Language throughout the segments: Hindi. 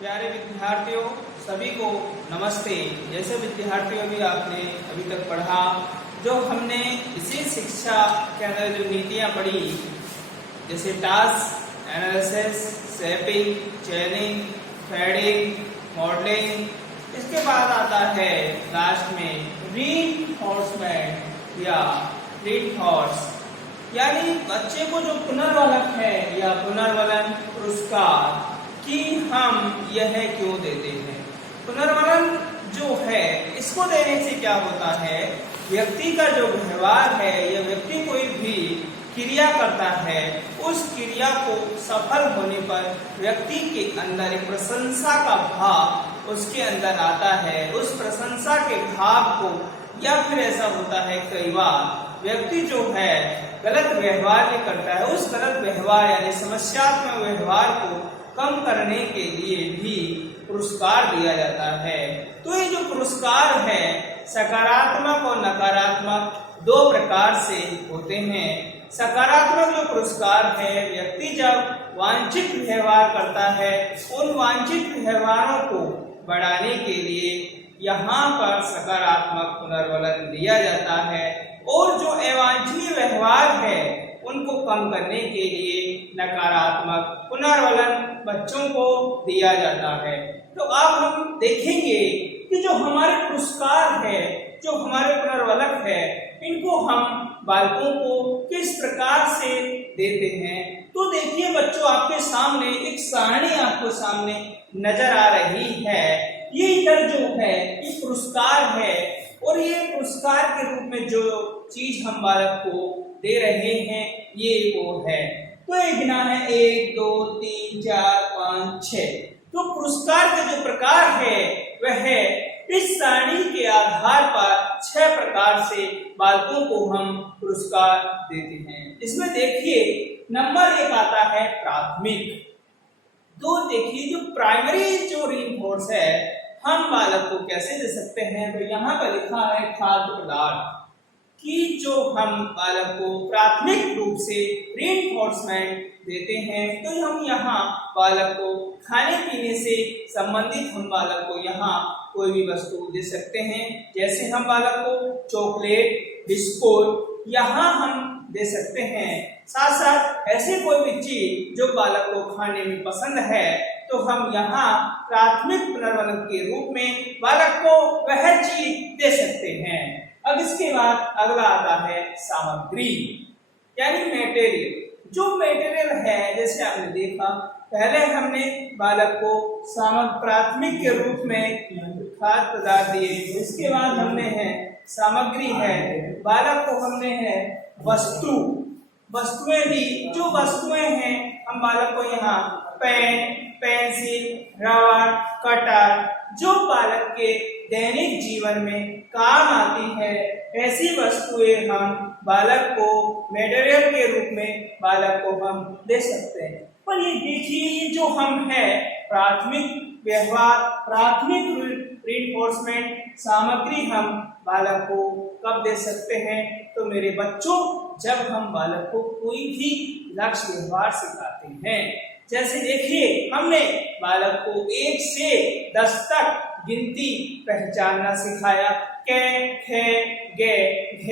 प्यारे विद्यार्थियों, सभी को नमस्ते। जैसे विद्यार्थियों भी आपने अभी तक पढ़ा, जो हमने इसी शिक्षा के अंदर जो नीतियां पढ़ी, जैसे task analysis, shaping, चेनिंग, fading, modelling, इसके बाद आता है लास्ट में रीइंफोर्समेंट या रीइंफोर्स, यानी बच्चे को जो पुनर्वलक है या पुनर्वलन पुरस्कार कि हम यह क्यों देते हैं। पुनर्वलन जो है, इसको देने से क्या होता है, व्यक्ति का जो व्यवहार है या व्यक्ति कोई भी क्रिया करता है, उस क्रिया को सफल होने पर व्यक्ति के अंदर एक प्रशंसा का भाव उसके अंदर आता है। उस प्रशंसा के भाव को, या फिर ऐसा होता है कई बार व्यक्ति जो है गलत व्यवहार भी करता है, उस गलत व्यवहार यानी समस्यात्मक व्यवहार को कम करने के लिए भी पुरस्कार दिया जाता है। तो ये जो पुरस्कार है, सकारात्मक और नकारात्मक दो प्रकार से होते हैं। सकारात्मक जो पुरस्कार है, व्यक्ति जब वांछित व्यवहार करता है, उन वांछित व्यवहारों को बढ़ाने के लिए यहाँ पर सकारात्मक पुनर्वलन दिया जाता है, और जो अवांछनीय व्यवहार है उनको कम करने के लिए नकारात्मक पुनर्वलन बच्चों को दिया जाता है। तो अब हम देखेंगे कि जो हमारे पुरस्कार है, जो हमारे पुनर्वलक है, इनको हम बालकों को किस प्रकार से देते हैं। तो देखिए बच्चों, आपके सामने एक सारणी आपको सामने नजर आ रही है। ये इधर जो है ये पुरस्कार है, और ये पुरस्कार के रूप में जो चीज हम बालक को दे रहे हैं ये वो है। तो ये गिना है 1 2 3 4 5 6। तो पुरस्कार के जो प्रकार है वह है, इस सारणी के आधार पर 6 प्रकार से बालकों को हम पुरस्कार देते हैं। इसमें देखिए नंबर 1 आता है प्राथमिक। तो देखिए जो प्राइमरी जो रीइंफोर्स है, हम बालक को कैसे दे सकते हैं। तो यहाँ पर लिखा है खाद्य पदार्थ कि जो हम बालक को प्राथमिक रूप से रीइंफोर्समेंट देते हैं। तो हम यहाँ बालक को खाने पीने से संबंधित हम बालक को यहाँ कोई भी वस्तु दे सकते हैं। जैसे हम बालक को चॉकलेट, बिस्कुट यहाँ हम दे सकते हैं। साथ साथ ऐसे कोई भी चीज जो बालक को खाने में पसंद है, तो हम यहाँ प्राथमिक पुनर्वलन के रूप में बालक को वह चीज दे सकते हैं। अब इसके बाद अगला आता है सामग्री यानी मटेरियल। जो मटेरियल है, जैसे आपने देखा पहले हमने बालक को प्राथमिक के रूप में खाद्य पदार्थ दिए, इसके बाद हमने है सामग्री है, बालक को हमने है वस्तुएं दी। जो वस्तुएं हैं हम बालक को यहाँ पेन, पेंसिल, रबर, कटर, जो बालक के दैनिक जीवन में काम आती है, ऐसी वस्तुएं हम बालक को मटेरियल के रूप में बालक को हम दे सकते हैं। पर ये देखिए जो हम है प्राथमिक व्यवहार, प्राथमिक रीइंफोर्समेंट सामग्री हम बालक को कब दे सकते हैं। तो मेरे बच्चों, जब हम बालक को कोई भी लक्ष्य व्यवहार सिखाते हैं, जैसे देखिए हमने बालक को 1 से 10 तक गिनती पहचानना सिखाया, क, ख, ग, घ।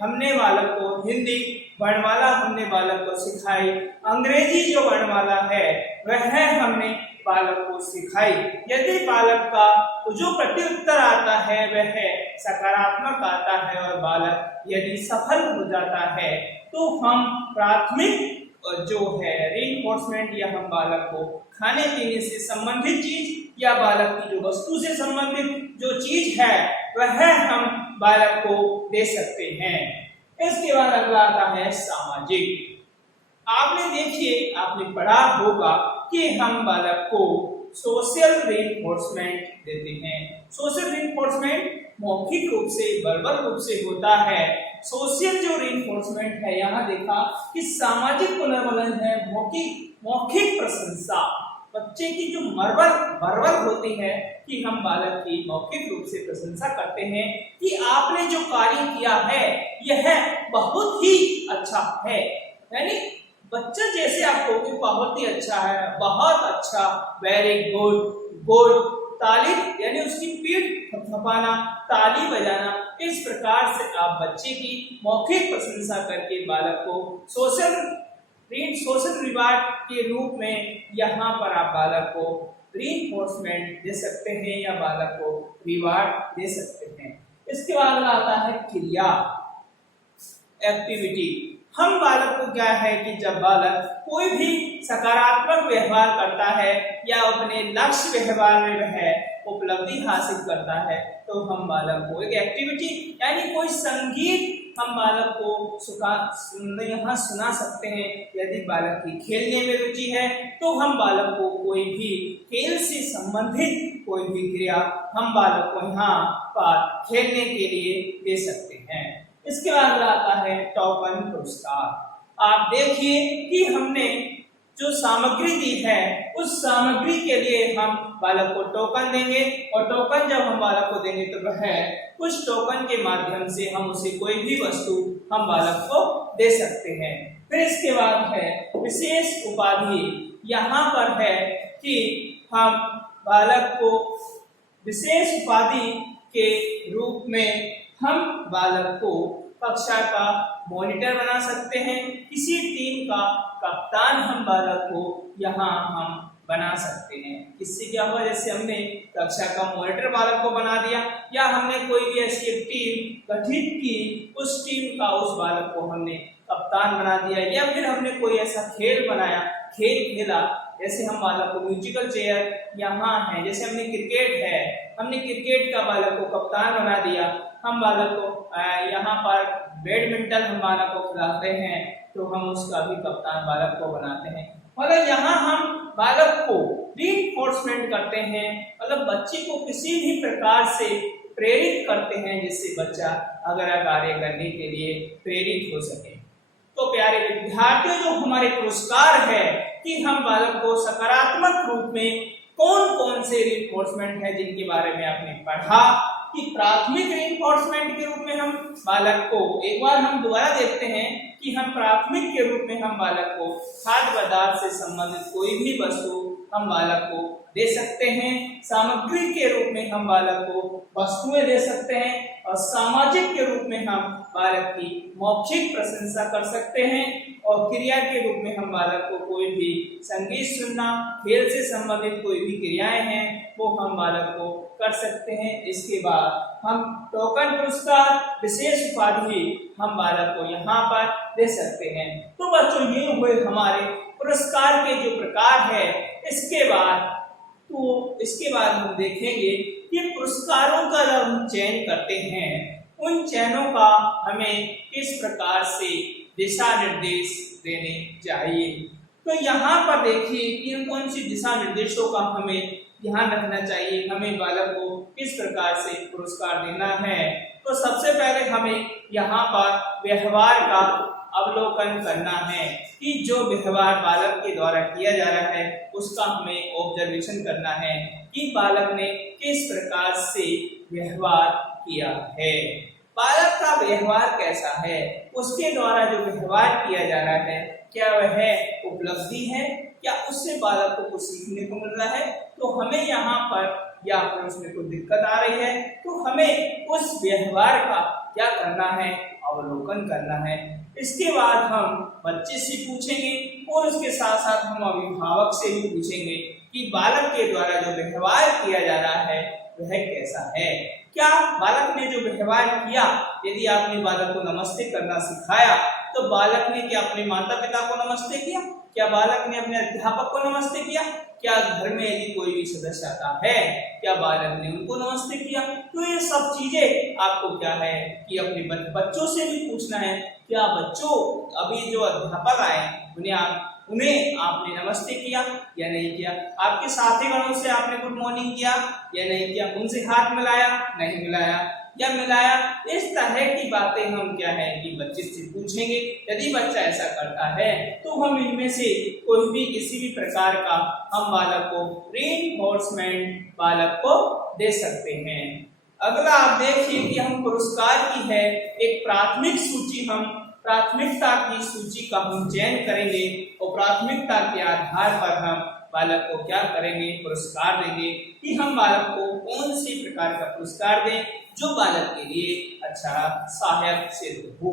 हमने बालक को हिंदी वर्णमाला हमने बालक को सिखाई, अंग्रेजी जो वर्णमाला है वह हमने बालक को सिखाई। यदि बालक का जो प्रत्युत्तर आता है वह सकारात्मक आता है और बालक यदि सफल हो जाता है, तो हम प्राथमिक जो है रीइंफोर्समेंट या हम बालक को खाने पीने से संबंधित चीज या बालक की जो वस्तु से संबंधित जो चीज है वह हम बालक को दे सकते हैं। इसके बाद अगला आता है सामाजिक। आपने देखिए, आपने पढ़ा होगा कि हम बालक को सोशल रीइंफोर्समेंट देते हैं। सोशल रीइंफोर्समेंट मौखिक रूप से, वर्बल रूप से होता है। सोशल जो रीइंफोर्समेंट है, यहाँ देखा कि सामाजिक पुनर्वलन है मौखिक प्रशंसा। बच्चे की जो वर्बल होती है कि हम बालक की मौखिक रूप से प्रशंसा करते हैं कि आपने जो कार्य किया है यह बहुत ही अच्छा है, यानी बच्चा जैसे आप कहोगे बहुत ही अच्छा है, बहुत अच्छा, वेरी गुड, गुड, ताली यानी उसकी पीठ थपथपाना, ताली बजाना, इस प्रकार से आप बच्चे की मौखिक प्रशंसा करके बालक को सोशल रिवार्ड के रूप में यहाँ पर आप बालक को रीइंफोर्समेंट दे सकते हैं या बालक को रिवार्ड दे सकते हैं। इसके बाद आता है क्रिया, एक्टिविटी। हम बालक को क्या है कि जब बालक कोई भी सकारात्मक व्यवहार करता है या अपने लक्ष्य व्यवहार में वह उपलब्धि हासिल करता है तो हम बालक को एक एक्टिविटी यानी कोई संगीत हम बालक को यहाँ सुना सकते हैं। यदि बालक की खेलने में रुचि है तो हम बालक को कोई भी खेल से संबंधित कोई भी क्रिया हम बालक को यहाँ पर खेलने के लिए दे सकते हैं। इसके बाद आता है टोकन पुरस्कार। आप देखिए कि हमने जो सामग्री दी है उस सामग्री के लिए हम बालक को टोकन देंगे और टोकन जब हम बालक को देंगे तो वह उस टोकन के माध्यम से हम उसे कोई भी वस्तु हम बालक को दे सकते हैं। फिर इसके बाद है विशेष उपाधि। यहाँ पर है कि हम बालक को विशेष उपाधि के रूप में हम बालक को कक्षा का मॉनिटर बना सकते हैं, किसी टीम का कप्तान हम बालक को यहाँ हम बना सकते हैं। इससे क्या हुआ, जैसे हमने कक्षा का मॉनिटर बालक को बना दिया या हमने कोई भी ऐसी एक टीम गठित की, उस टीम का उस बालक को हमने कप्तान बना दिया या फिर हमने कोई ऐसा खेल बनाया, खेल खेला, जैसे हम बालक को म्यूजिकल चेयर यहाँ है, जैसे हमने क्रिकेट है, हमने क्रिकेट का बालक को कप्तान बना दिया, हम बालक को यहाँ पर बैडमिंटन हम बालक को खिलाते हैं तो हम उसका भी कप्तान बालक को बनाते हैं। मतलब यहाँ हम बालक को रीइंफोर्समेंट करते हैं, मतलब बच्चे को किसी भी प्रकार से प्रेरित करते हैं जिससे बच्चा अगला कार्य करने के लिए प्रेरित हो सके। तो प्यारे विद्यार्थियों, जो हमारे पुरस्कार है कि हम बालक को सकारात्मक रूप में कौन कौन से रीइंफोर्समेंट है जिनके बारे में आपने पढ़ा कि प्राथमिक रीइंफोर्समेंट के रूप में हम बालक को, एक बार हम दोबारा देखते हैं कि हम प्राथमिक के रूप में हम बालक को खाद्य पदार्थ से संबंधित कोई भी वस्तु हम बालक को दे सकते हैं, सामग्री के रूप में हम बालक को वस्तुएं दे सकते हैं और सामाजिक के रूप में हम बालक की मौखिक प्रशंसा कर सकते हैं और क्रिया के रूप में हम बालक को कोई भी संगीत सुनना, खेल से संबंधित कोई भी क्रियाएं हैं वो हम बालक को कर सकते हैं। इसके बाद हम टोकन पुरस्कार, विशेष उपाधि हम बालक को यहाँ पर दे सकते हैं। तो बच्चों, ये हुए हमारे पुरस्कार के जो प्रकार है। इसके बाद हम देखेंगे कि पुरस्कारों का जब हम चयन करते हैं उन चयनों का हमें किस प्रकार से दिशा निर्देश देने चाहिए। तो यहाँ पर देखिए कि कौन सी दिशा निर्देशों का हमें ध्यान रखना चाहिए, हमें बालक को किस प्रकार से पुरस्कार देना है। तो सबसे पहले हमें यहाँ पर व्यवहार का अवलोकन करना है कि जो व्यवहार बालक के द्वारा किया जा रहा है उसका हमें ऑब्जर्वेशन करना है कि बालक ने किस प्रकार से व्यवहार किया है, बालक का व्यवहार कैसा है, उसके द्वारा जो व्यवहार किया जा रहा है क्या वह उपलब्धि है, क्या उससे बालक को कुछ सीखने को मिल रहा है। तो हमें यहाँ पर या फिर उसमें कोई दिक्कत आ रही है तो हमें उस व्यवहार का क्या करना है, अवलोकन करना है। इसके बाद हम बच्चे से पूछेंगे और उसके साथ साथ हम अभिभावक से भी पूछेंगे कि बालक के द्वारा जो व्यवहार किया जा रहा है वह कैसा है। क्या बालक ने जो व्यवहार किया, यदि आपने बालक को नमस्ते करना सिखाया तो बालक ने क्या अपने माता पिता को नमस्ते किया, क्या बालक ने अपने अध्यापक को नमस्ते किया, क्या घर में यदि कोई भी सदस्य आता है क्या बालक ने उनको नमस्ते किया। तो ये सब चीजें आपको क्या है कि अपने बच्चों से भी पूछना है। क्या बच्चों, अभी जो अध्यापक आए उन्हें आपने नमस्ते किया या नहीं किया, आपके साथी गणों से आपने गुड मॉर्निंग किया या नहीं किया, उनसे हाथ मिलाया नहीं मिलाया या मिलाया। इस तरह की बातें हम क्या है कि बच्चे से पूछेंगे। यदि बच्चा ऐसा करता है तो हम इनमें से कोई भी किसी भी प्रकार का हम बालक को रीइंफोर्समेंट बालक को दे सकते हैं। अगला आप देखिए कि हम पुरस्कार की है एक प्राथमिक सूची हम प्राथमिकता की सूची का हम चयन करेंगे और प्राथमिकता के आधार पर हम बालक को क्या करेंगे, पुरस्कार देंगे कि हम बालक को कौन सी प्रकार का पुरस्कार दें जो बालक के लिए अच्छा सहायक सिद्ध हो।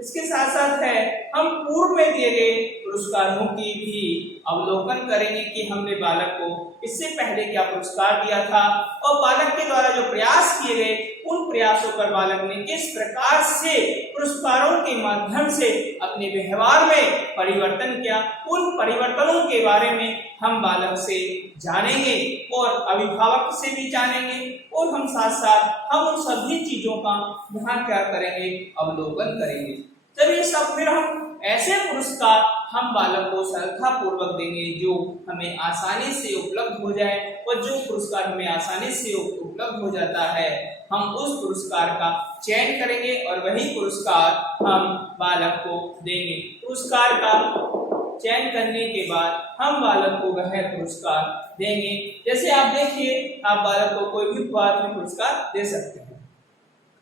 इसके साथ साथ है हम पूर्व में दिए गए पुरस्कारों की भी अवलोकन करेंगे कि हमने बालक को इससे पहले क्या पुरस्कार दिया था और बालक के द्वारा जो प्रयास किए गए उन प्रयासों पर बालक ने किस प्रकार से पुरस्कारों के माध्यम से अपने व्यवहार में परिवर्तन किया। उन परिवर्तनों के बारे में हम बालक से जानेंगे और अभिभावक से भी जानेंगे और हम साथ साथ हम उन सभी चीजों का यहाँ क्या करेंगे, अवलोकन करेंगे। जब ये सब फिर हम ऐसे पुरस्कार हम बालक को श्रद्धा पूर्वक देंगे जो हमें आसानी से उपलब्ध हो जाए और जो पुरस्कार हमें आसानी से उपलब्ध हो जाता है हम उस पुरस्कार का चयन करेंगे और वही पुरस्कार हम बालक को देंगे। पुरस्कार का चयन करने के बाद हम बालक को वह पुरस्कार देंगे। जैसे आप देखिए, आप बालक को कोई भी पुरस्कार दे सकते हैं।